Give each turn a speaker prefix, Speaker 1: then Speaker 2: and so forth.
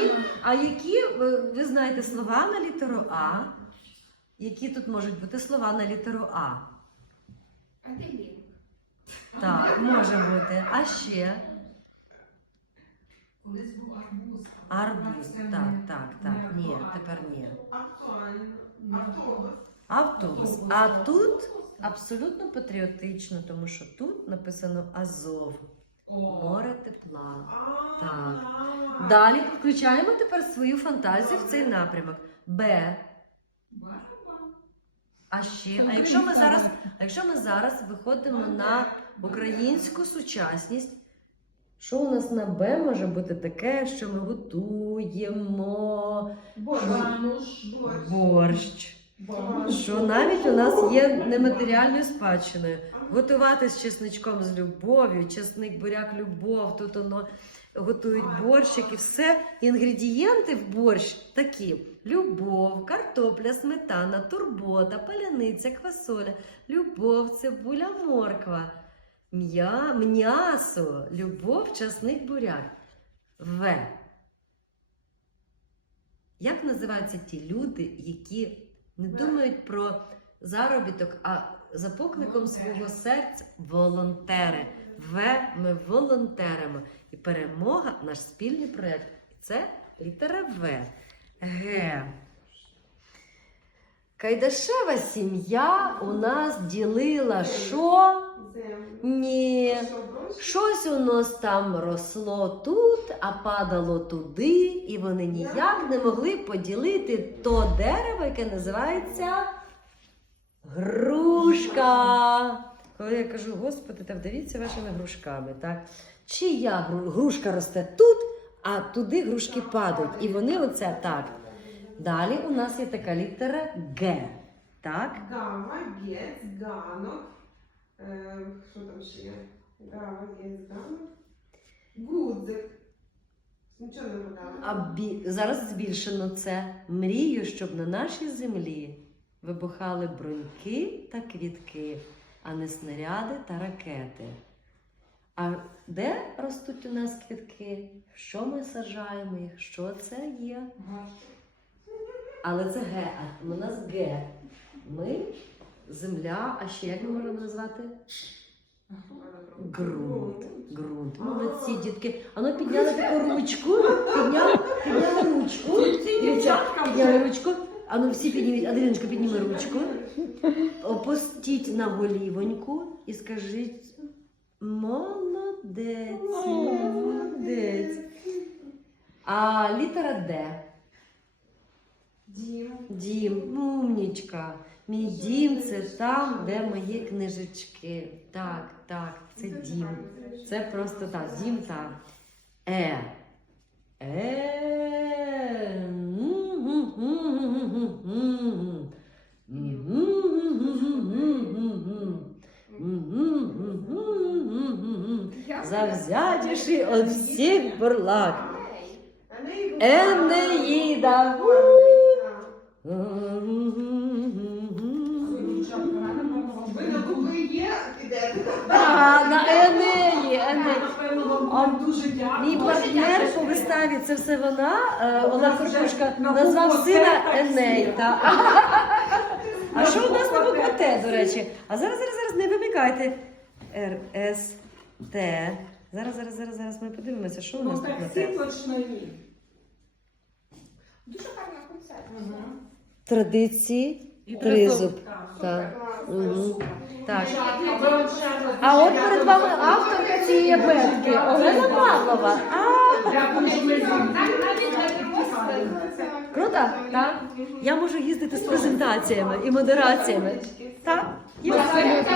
Speaker 1: які, а які ви, ви знаєте слова на літеру А? Які тут можуть бути слова на літеру А?
Speaker 2: Аделін.
Speaker 1: Так, може бути. А ще
Speaker 3: Колись був арбуз.
Speaker 1: арбуз. Так, так, так. Ні, тепер ні.
Speaker 4: Актуально. Автобус.
Speaker 1: Автобус. А тут абсолютно патріотично, тому що тут написано Азов. Море тепла.
Speaker 4: Так.
Speaker 1: Далі включаємо тепер свою фантазію в цей напрямок. Б. А ще, а якщо ми зараз, а якщо ми зараз виходимо на українську сучасність, що у нас на Б може бути таке, що ми готуємо борщ,
Speaker 4: Бануш.
Speaker 1: Що навіть у нас є нематеріальною спадщиною. Готувати з чесничком з любов'ю, чесник, буряк, любов, тут воно готують борщик і все. Інгредієнти в борщ такі: любов, картопля, сметана, турбота, паляниця, квасоля, любов, цибуля, морква, м'я, м'ясо, любов, часник, буряк. В. Як називаються ті люди, які не думають про заробіток, а за покликом свого серця волонтери. В ми волонтеримо. І перемога наш спільний проєкт. Це літера В. Г. Кайдашева сім'я у нас ділила що? Ні. Щось у нас там росло тут, а падало туди, і вони ніяк не могли поділити то дерево, яке називається грушка. Коли я кажу, господи, та вдивіться вашими грушками, так? Чия гру- грушка росте тут, а туди грушки падають. І вони оце так. Далі у нас є така літера Г. Так?
Speaker 4: Гава, гець, ганок. Е, Що там ще є? Гава, гець, ганок. Гудзик. Нічого не вгадала.
Speaker 1: А бі... зараз збільшено це. Мрію, щоб на нашій землі вибухали броньки та квітки, а не снаряди та ракети. А де ростуть у нас квітки? Що ми саджаємо їх? Що це є? Але це Г, а у нас Г. Ми земля, а ще як ми можемо назвати? Ґрунт. Ґрунт. Молодці, дітки. Ану підняли таку ручку, підняли, підняли ручку. Підняли ручку. Ану всі підніміть, Аделіночка, підніми ручку. Опустіть на голівоньку і скажіть молодець, молодець. А літера Д.
Speaker 4: Дім.
Speaker 1: Дім, умнічка. Мій дім це там, де мої книжечки. Так, так, це дім. Це просто так, дім там. Е. Е. Завзятіший от всіх бурлак. Енеїда.
Speaker 3: Дуже дякую.
Speaker 1: Мій партнер по виставі це все вона, е, Олег Корпушка, назвав сина Еней. та. А що у нас на буква Т, до речі? А зараз, зараз, зараз не вимикайте. Р, С, Т. Зараз, зараз, зараз, зараз ми подивимося, що у нас
Speaker 3: Ну
Speaker 1: тут на
Speaker 3: так
Speaker 1: Т.
Speaker 3: точно ні.
Speaker 2: Дуже гарна концепція.
Speaker 1: Традиції, тризуб.
Speaker 3: Так.
Speaker 1: Мгм. Так. А от перед вами авторка цієї бетки Олена Павлова. Круто? Так. Я можу їздити з презентаціями і модераціями. Так?